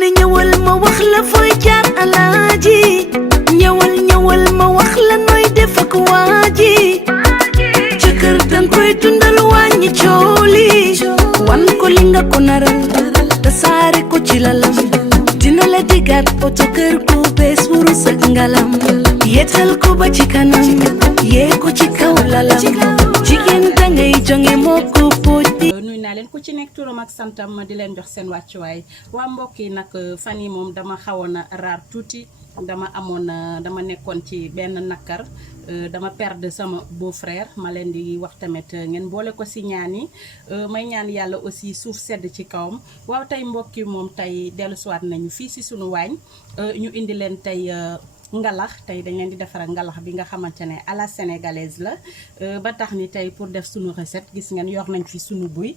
ne ñëwal ma wax la fooy jaar alaaji ñëwal ma wax la nooy def ak waaji ca kër dang koy dundal wàññi cooli wan ko li nga ko naral tasaare ko ci lalam dina la digaat poto kër gu bees wurus ak ngalam yeetal ko ba ci kanam yee ko ci kaw lalam jigéen dangay jonge moo ko pooj bi nuy naa leen ku ci nekk turam ak santam di leen jox seen wàccuwaay waa mbokk yi nag fan yi moom dama xawoon a raar tuuti dama nekkoon ci benn nakkar dama perdre sama beau-frère ma leen di wax tamit ngeen boole ko si ñaan yi may ñaan yàlla aussi suuf sedd ci kawam waaw tey mbokk yi moom tey dellusiwaat nañu fii si sunu waañ ñu indi leen tey ngalax tey dañ leen di defar ngalax bi nga xamante ne à la sénégalaise la ba tax ni tey pour def sunu recette gis ngeen yor nañ fi sunu buy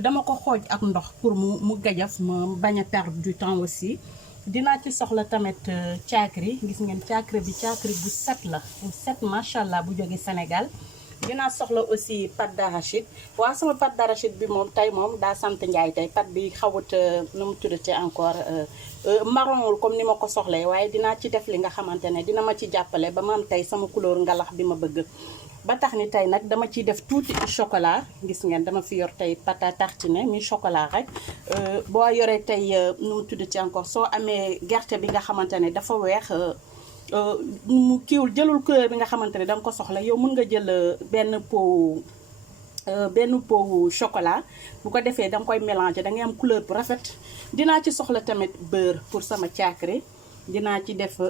dama ko xooj ak ndox pour mu gajaf ma bañ a perdre du temps aussi dinaa ci soxla tamit caakri gis ngeen caakri bu set la bu set macha allah bu jóge Sénégal dinaa soxla aussi pâte d'arachide waaw sama pâte d'arachide bi moom tey moom daa sant Njaay tey pâte bi xawut nu mu tuddati encore marronul comme ni ma ko soxlee waaye dinaa ci def li nga xamante ne dina ma ci jàppale ba ma am tey sama couleur ngalax bi ma bëgg ba tax ni tey nag dama ciy def tuuti chocolat gis ngeen dama fi yor tey pâte à tartiner mi chocolat rek boo yoree tey nu mu tuddati encore soo amee gerte bi nga xamante ne dafa weex mu kiiwul jëlul couleur bi nga xamante ne danga ko soxla yow mën nga jël benn pot chocolat bu ko defee danga koy mélanger da ngay am couleur bu rafet dinaa ci soxla tamit beurre pour sama caakri dinaa ci def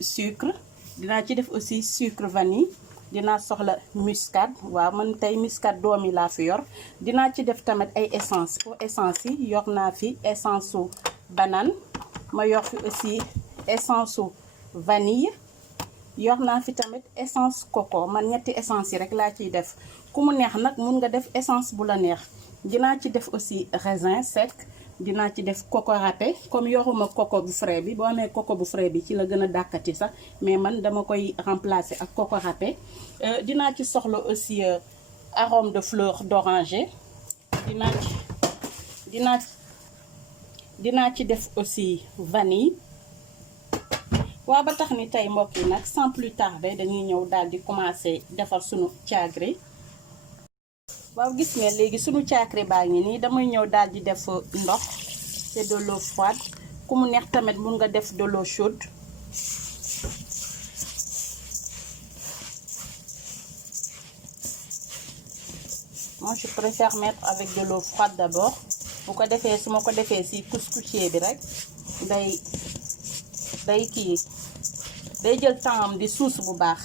sucre dinaa ci def aussi sucre vanille dinaa soxla muscade waaw man tey muscade doomi laa fi yor dinaa ci def tamit ay essence pour essence yi yor naa fi essence su banane ma yor fi aussi essence su vanille yor naa fi tamit essence coco man ñetti essence yi rek laa ciy def ku mu neex nag mun nga def essence bu la neex dinaa ci def aussi raisin sec dinaa ci def coco râpé comme yoruma coco bu frais bi boo amee coco bu frais bi ci la gën a dàkkati sax mais man dama koy remplacer ak coco râpé dinaa ci soxla aussi arôme de fleur d'oranger dinaa ci def aussi vanille waaw ba tax ni tey mbokk yi nag sans plus tarder dañuy ñëw daal di commencer defar sunu caakri waaw gis ngeen léegi sunu caakri baa ngi nii damay ñëw daal di def ndox c'est de l'eau froide ku mu neex tamit mun nga def de l'eau chaude moi je préfère mettre avec de l'eau froide d'abord bu ko defee su ma ko defee ci couscoussier bi rek day jël temps am di suus bu baax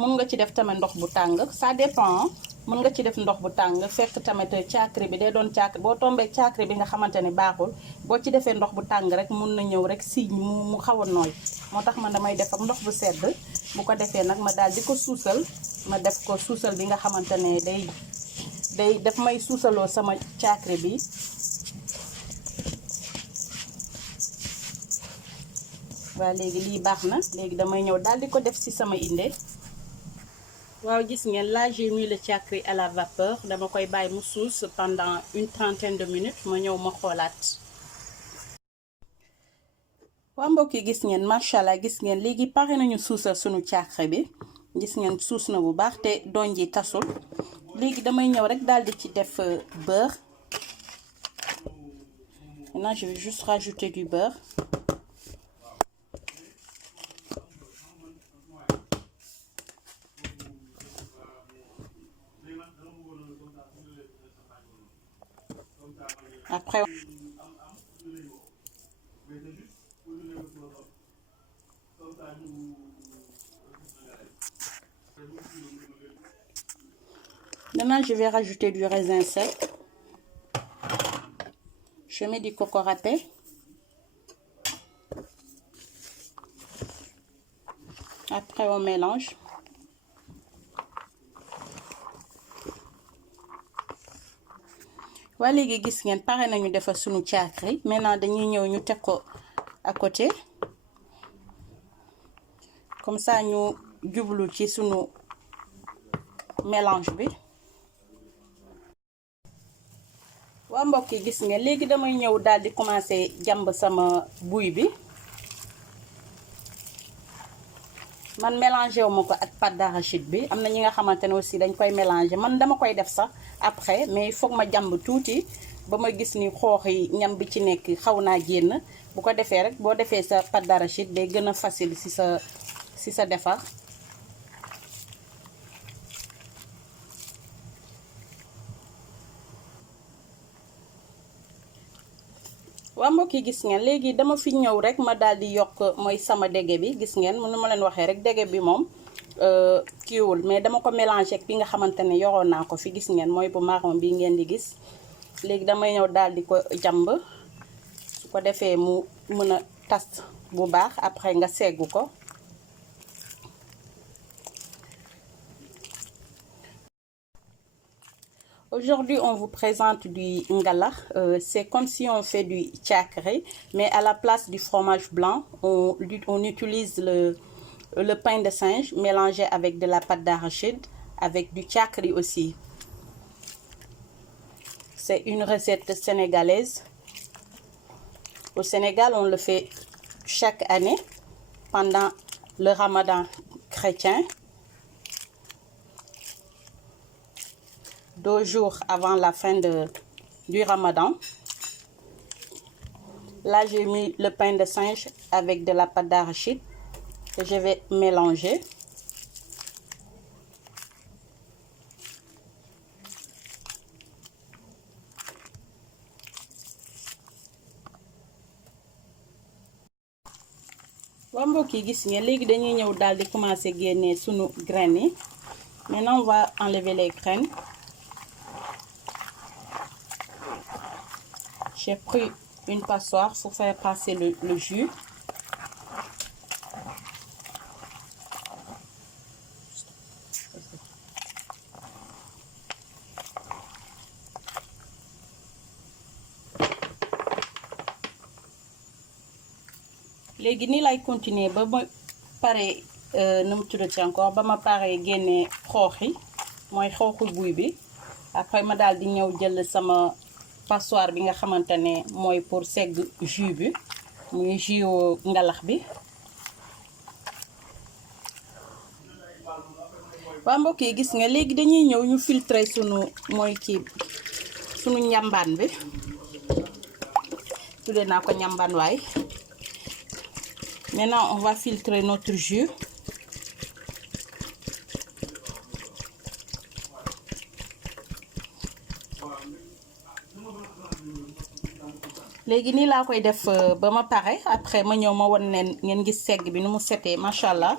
mun nga ci def tamit ndox bu tàng ça dépend mën nga ci def ndox bu tàng fekk tamit caakri bi day doon caakri boo tombee caakri bi nga xamante ne baaxul boo ci defee ndox bu tàng rek mun na ñëw rek signe mu xaw a nooy moo tax man damay def ak ndox bu sedd bu ko defee nag ma daal di ko suusal ma def ko suusal bi nga xamante ne day daf may suusaloo sama caakri bi waaw léegi lii baax na léegi damay ñëw daal di ko def ci sama inde waaw gis ngeen là j'ai mis le caakri à la vapeur dama koy bàyyi mu suus pendant une trentaine de minutes ma ñëw ma xoolaat waa mbokk yi gis ngeen macha allah gis ngeen léegi pare nañu suusal sunu caakri bi gis ngeen suus na bu baax te doñ ji tasul léegi damay ñëw rek daal di ci def beurre maintenant je vais juste rajouter du beurre après maintenant je vais rajouter du raisin sec, je mets du coco râpé, après on mélange. waa léegi gis ngeen pare nañu defar sunu caakri maintenant dañuy ñëw ñu teg ko à côté comme ça ñu jublu ci sunu mélange bi waa mbokk yi gis ngeen léegi damay ñëw daal di commencer jàmb sama buy bi man mélangé wu ma ko ak pâte d'arachide bi am na ñi nga xamante ne aussi dañ koy mélanger man dama koy def sax après mais il faut ma jàmb tuuti ba ma gis ni xoox yi ñam bi ci nekk xaw naa génn bu ko defee rek boo defee sa pâte d'arachide day gën a facile ci sa defar. waa mbokk yi gis ngeen léegi dama fi ñëw rek ma daal di yokk mooy sama dege bi gis ngeen nu ma leen waxee rek dege bi moom kiiwul mais dama ko mélangé ak bi nga xamante ne yoroon naa ko fi gis ngeen mooy bu marron bi ngeen di gis léegi damay ñëw daal di ko jàmb su ko defee mu mën a tas bu baax après nga seggu ko. Aujourd'hui, on vous présente du ngalax. C'est comme si on fait du tchakri, mais à la place du fromage blanc, on utilise le pain de singe mélangé avec de la pâte d'arachide, avec du tchakri aussi. C'est une recette sénégalaise. Au Sénégal, on le fait chaque année pendant le Ramadan chrétien. 2 jours avant la fin du Ramadan. Là, j'ai mis le pain de singe avec de la pâte d'arachide que je vais mélanger. Waa mbokk yi gis ngeen léegi dañuy ñëw daal di commencer génne sunu graines yi. Maintenant, on va enlever les graines. J'ai pris une passoire pour faire passer le jus. léegi nii lay continuer ba ma pare nu mu tuddati encore ba ma pare génne xoox yi mooy xooxu buy bi après ma daal di ñëw jël sama passoire bi nga xamante ne mooy pour segg jus bi muy jus ngalax bi. waa mbokk yi gis nga léegi dañuy ñëw ñu filtrer sunu mooy kii sunu njambaan bi tuddee naa ko njambaan waay. Maintenant, on va filtrer notre jus. léegi nii laa koy def ba ma pare après ma ñëw ma won leen ngeen gis segg bi nu mu setee macha allah.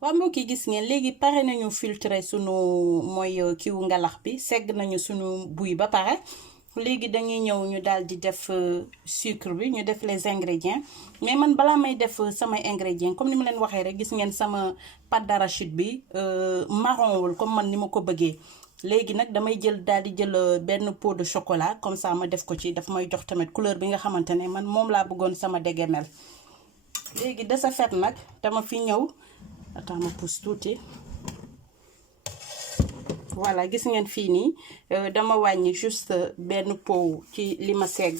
waa mbokk yi gis ngeen léegi pare nañu filtrer sunu mooy kiwu ngalax bi segg nañu sunu buy ba pare. léegi dañuy ñëw ñu daal di def sucre bi ñu def les ingrédients mais man balaa may def samay ingrédients comme ni ma leen waxee rek gis ngeen sama pâte d'arachide bi marron wul comme man ni ma ko bëggee. léegi nag damay daal di jël benn pot de chocolat comme ça ma def ko ci daf may jox tamit couleur bi nga xamante ne man moom laa bëggoon sama dégemel. léegi de ce fait nag dama fi ñëw attends ma pousse tuuti. voilà gis ngeen fii nii dama wàññi juste benn pot ci li ma segg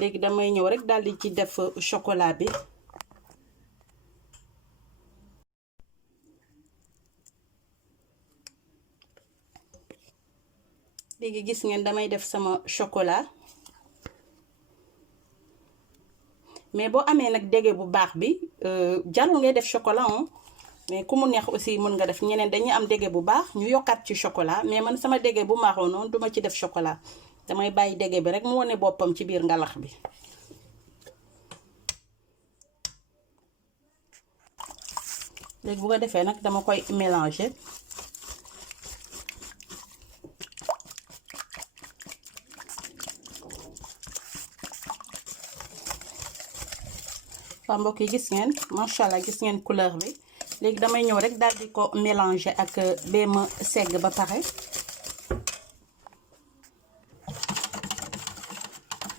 léegi damay ñëw rek daal di ci def chocolat bi. léegi gis ngeen damay def sama chocolat mais boo amee nag dege bu baax bi jarul ngay def chocolat mais ku mu neex aussi mën nga def ñeneen dañuy am dege bu baax ñu yokkaat ci chocolat mais man sama dege bu marron noonu duma ci def chocolat damay bàyyi dege bi rek mu wane boppam ci biir ngalax bi. léegi bu ko defee nag dama koy mélanger. waa mbokk yi gis ngeen macha allah gis ngeen couleur bi. léegi damay ñëw rek daal di ko mélanger ak bee ma segg ba pare.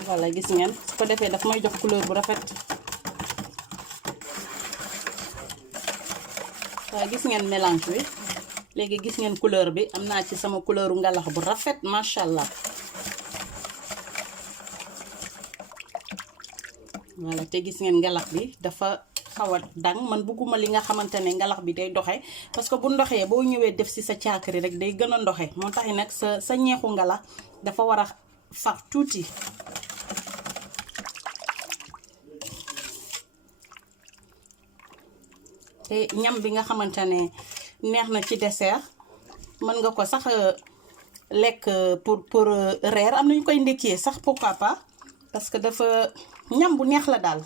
voilà gis ngeen su ko defee daf may jox couleur bu rafet. waaye gis ngeen mélange bi léegi gis ngeen couleur bi am naa ci sama couleuru ngalax bu rafet macha allah. voilà te gis ngeen ngalax bi dafa xaw a dang man bëgguma li nga xamante ne ngalax bi day doxe parce que bu ndoxee boo ñëwee def ci sa caakiri rek day gën a ndoxe moo tax nag sa ñeexu ngalax dafa war a far tuuti. te ñam bi nga xamante ne neex na ci dessert mën nga ko sax lekk pour reer am nañu koy ndekkee sax pourquoi pas parce que dafa ñam bu neex la daal.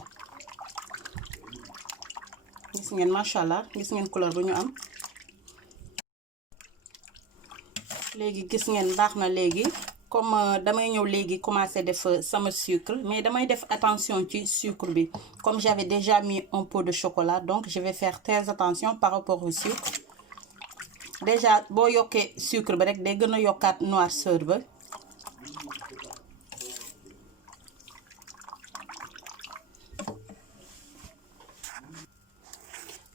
gis ngeen macha allah gis ngeen couleur bu ñu am léegi gis ngeen baax na léegi comme damay ñëw léegi commencer def sama sucre mais damay def attention ci sucre bi comme j'avais déjà mis un pot de chocolat donc je vais faire très attention par rapport au sucre déjà boo yokkee sucre bi rek day gën a yokkaat noirceur ba.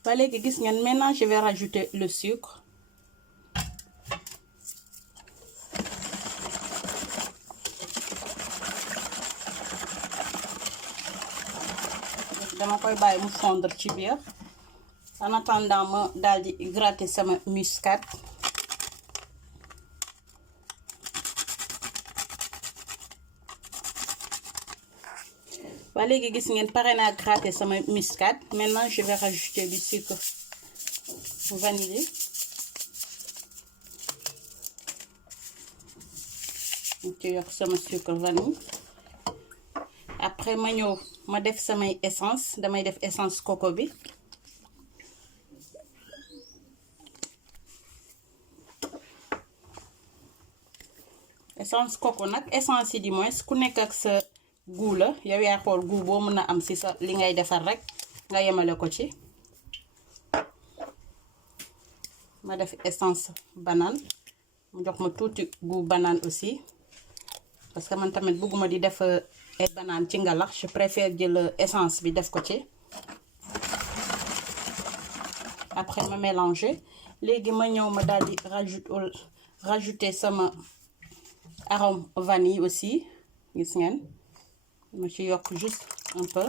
ba léegi gis ngeen maintenant je vais rajouter le sucre. dama koy bàyyi mu fondre ci biir en attendant ma daal di gratter sama muscade. ba léegi gis ngeen pare naa gratter sama muscade maintenant je vais rajouter du sucre vanillé. ci yokk sama sucre vanille après ma ñëw ma def samay essence damay def essence coco bi. essence coco nag essence yi di moins ku nekk ak sa goût la yow yaa xool goût boo mën a am ci sa li ngay defar rek nga yemale ko ci. ma def essence banane mu jox ma tuuti goût banane aussi parce que man tamit bëgguma di def ay banane ci ngalax je préfère jël essence bi def ko ci. après ma mélanger léegi ma ñëw ma daal di rajouter sama arôme vanille aussi gis ngeen ma ci yokk juste un peu.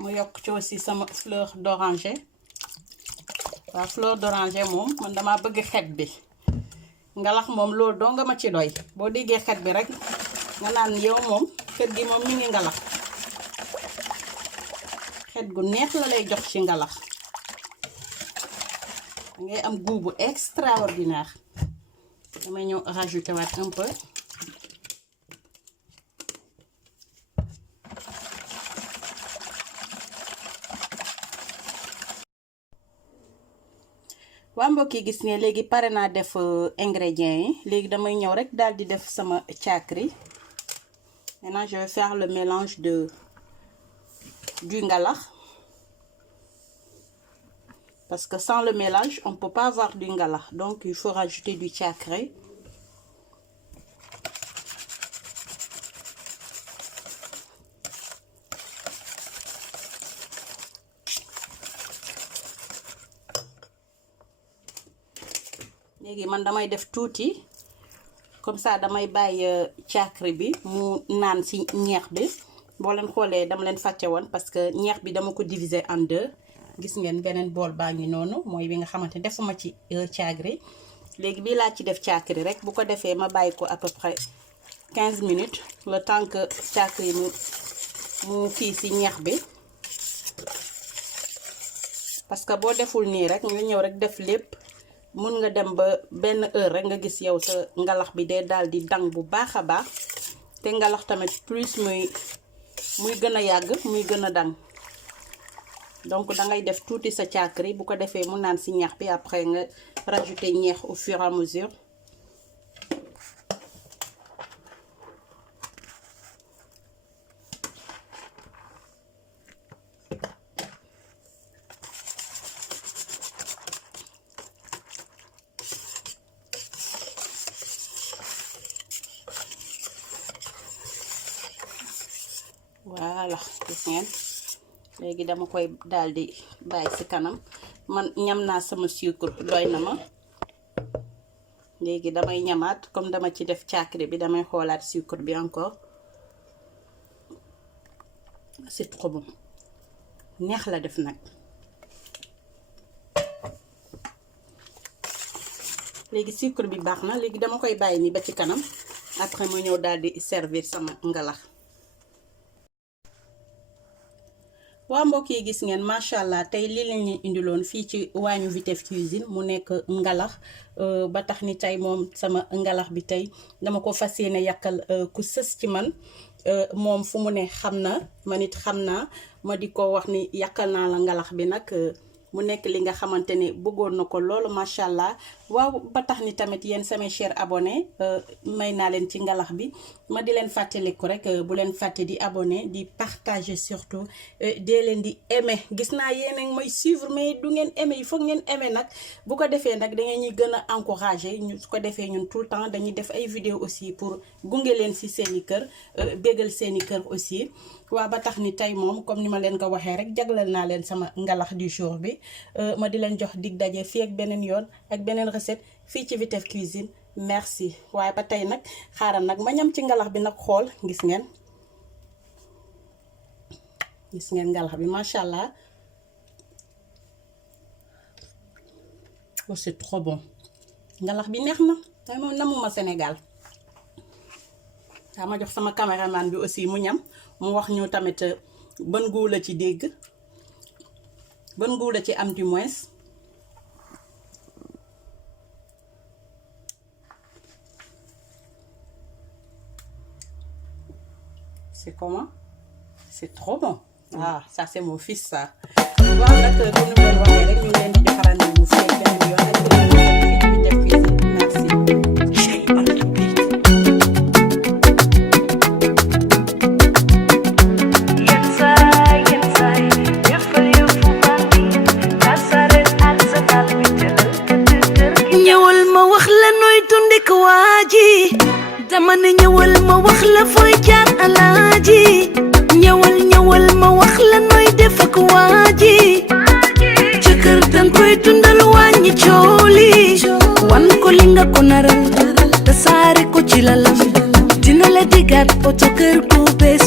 mu yokk ci aussi sama fleur d'oranger. waaw fleur d'oranger moom man dama bëgg xet bi ngalax moom loolu doo nga ma ci doy boo déggee xet bi rek nga naan yow moom kër gi moom mi ngi ngalax xet gu neex la lay jox ci ngalax ngay am goût bu extraordinaire. damay ñëw rajouter waat un peu. waa mbokk yi gis ne léegi pare naa def ingrédients yi léegi damay ñëw rek daal di def sama caakri. maintenant je vais faire le mélange du ngalax parce que sans le mélange on peut pas avoir du ngalax donc il faut rajouter du caakri. léegi man damay def tuuti comme ça damay bàyyi caakri bi mu naan ci ñeex bi boo leen xoolee dama leen fàcce woon parce que ñeex bi dama ko diviser en deux gis ngeen beneen bool baa ngi noonu mooy bi nga xamante defuma ci caakri léegi bii laa ci def caakri rek bu ko defee ma bàyyi ko à peu près 15 minutes le temps que caakri mu kii ci ñeex bi parce que boo deful nii rek nga ñëw rek def lépp mun nga dem ba benn heure rek nga gis yow sa ngalax bi day daal di dang bu baax a baax te ngalax tamit plus muy gën a yàgg muy gën a dang donc dangay def tuuti sa caakri bu ko defee mu naan ci ñeex bi après nga rajouter ñeex au fur et à mesure. voilà gis ngeen léegi dama koy daal di bàyyi ci kanam man ñam naa sama sucre doy na ma léegi damay ñamaat comme dama ci def caakri bi damay xoolaat sucre bi encore c'est trop bon neex la def nag léegi sucre bi baax na léegi dama koy bàyyi ni ba ci kanam après ma ñëw daal di servir sama ngalax waa mbokk yi gis ngeen macha allah tey lii lañ leen indiloon fii ci waañu Vitef Cuisine mu nekk ngalax ba tax ni tey moom sama ngalax bi tey dama ko fas yéene yàkkal ku sës ci man moom fu mu ne xam na man it xam naa ma di ko wax ni yàkkal naa la ngalax bi nag mu nekk li nga xamante ne bëggoon na ko loolu macha allah waaw ba tax ni tamit yéen samay chers abonnés may naa leen ci ngalax bi ma di leen fàttaliku rek bu leen fàtte di abonné di partager surtout dee leen di aimer gis naa yéen a ngi may suivre mais du ngeen aimer il faut ngeen aimer nag bu ko defee nag da ngeen ñuy gën a encourager ñu su ko defee ñun tout le temps dañuy def ay vidéo aussi pour gunge leen ci seeni kër bégal seeni kër aussi waa ba tax ni tey moom comme ni ma leen ko waxee rek jagleel naa leen sama ngalax du jour bi ma di leen jox dig daje fii ak beneen yoon ak beneen recette fii ci Vitef Cuisine merci waaye ba tey nag xaaral nag ma ñam ci ngalax bi nag xool gis ngeen ngalax bi macha allah oh c'est trop bon ngalax bi neex na waaye moom namuma Sénégal daa ma jox sama caméraman bi aussi mu ñam mu wax ñu tamit ban goût la ci dégg ban goût la ci am du moins c'est comment c'est trop bon ah ça c'est mon fils ça waaw nag comme ni ma leen waxee rek ñu ngi leen di jox rendez-vous fii ak beneen yoon ak fii ci Vitef Cuisine merci ñëwal ma wax la nooy dundik waaji dama ne ñëwal ma wax la fooy jaar alaaji ñëwal ma wax la nooy def ak waaji ca kër dang koy dundal wàññi cooli wan ko li nga ko naral te saare ko ci lalam dina la digaat oto kër gu bees